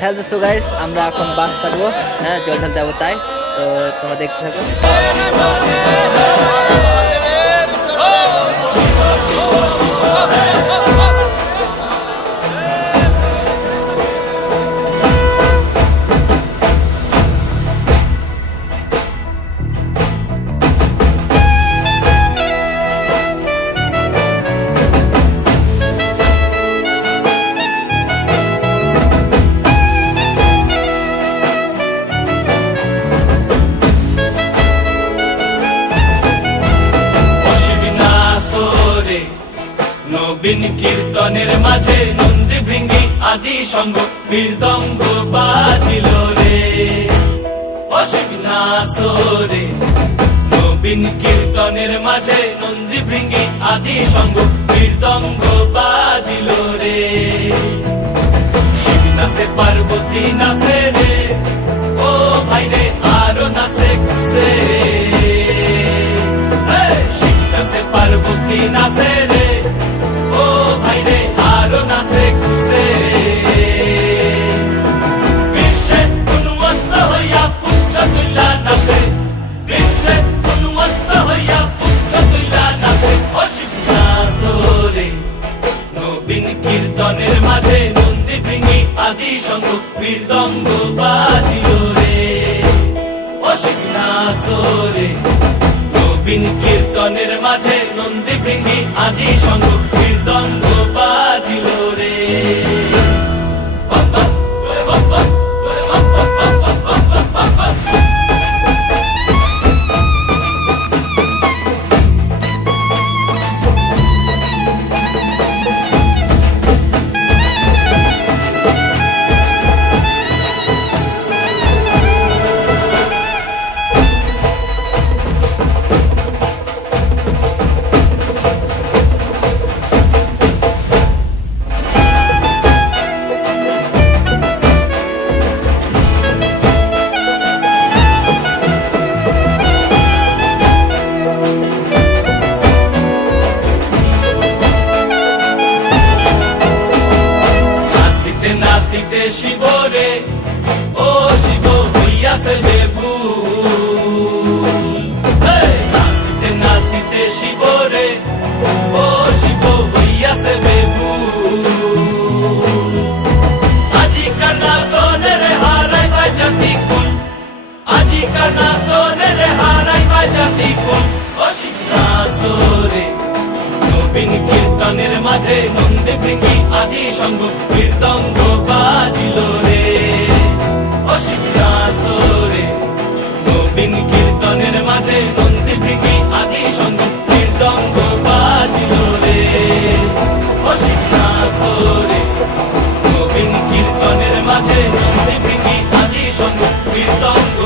হ্যাঁ so guys, আমরা এখন বাস কাটবো। হ্যাঁ, জল ঢাল যাবো, তাই তো তোমরা দেখতে থাকো। নবীন কীর্তনের মাঝে নন্দী ভৃঙ্গি আদি সঙ্গ মৃদঙ্গ বাজিল রে, অশিবনাসরে। নবীন কীর্তনের মাঝে নন্দী ভৃঙ্গি আদি সঙ্গ মৃদঙ্গ বাজিল রে। শিব নাচে পার্বতী নাচে রে, ও ভাই রে আরো নাচে খুশে। শিব নাচে পার্বতী নাচে রে, ও ভাই রে আরো নাচে খুশে। বিশ্বে উন্মত্ত হইয়া পুচ্ছ তুইলা নাচে, বিশ্বে উন্মত্ত হইয়া পুচ্ছ তুইলা নাচে, অশিবনাসরে। নবীন কীর্তনের মাঝে নন্দী ভৃঙ্গি আদি সঙ্গ মৃদঙ্গ বাজিল রে, অশিবনাসরে। নবীন কীর্তনের মাঝে নন্দী ভৃঙ্গি আদি সঙ্গ মৃদঙ্গ বাজিল রে। নাচিতে শিব রে, ও শিব হইয়াছে বেভুল। নাচিতে নাচিতে শিব রে, ও শিব হইয়াছে বেভুল। আজিকার নাচনের হারাই পাই জাতি কুল, আজিকার নাচনের হারাই পাই জাতি কুল, অশিবনাসরে। নবীন কীর্তনের মাঝে নন্দী ভৃঙ্গি আদি সঙ্গ মৃদঙ্গ বাজিল রে, অশিবনাসরে। নবীন কীর্তনের মাঝে নন্দী ভৃঙ্গি আদি সঙ্গ মৃদঙ্গ বাজিল রে, অশিবনাসরে। নবীন কীর্তনের মাঝে নন্দী ভৃঙ্গি আদি সঙ্গ মৃদঙ্গ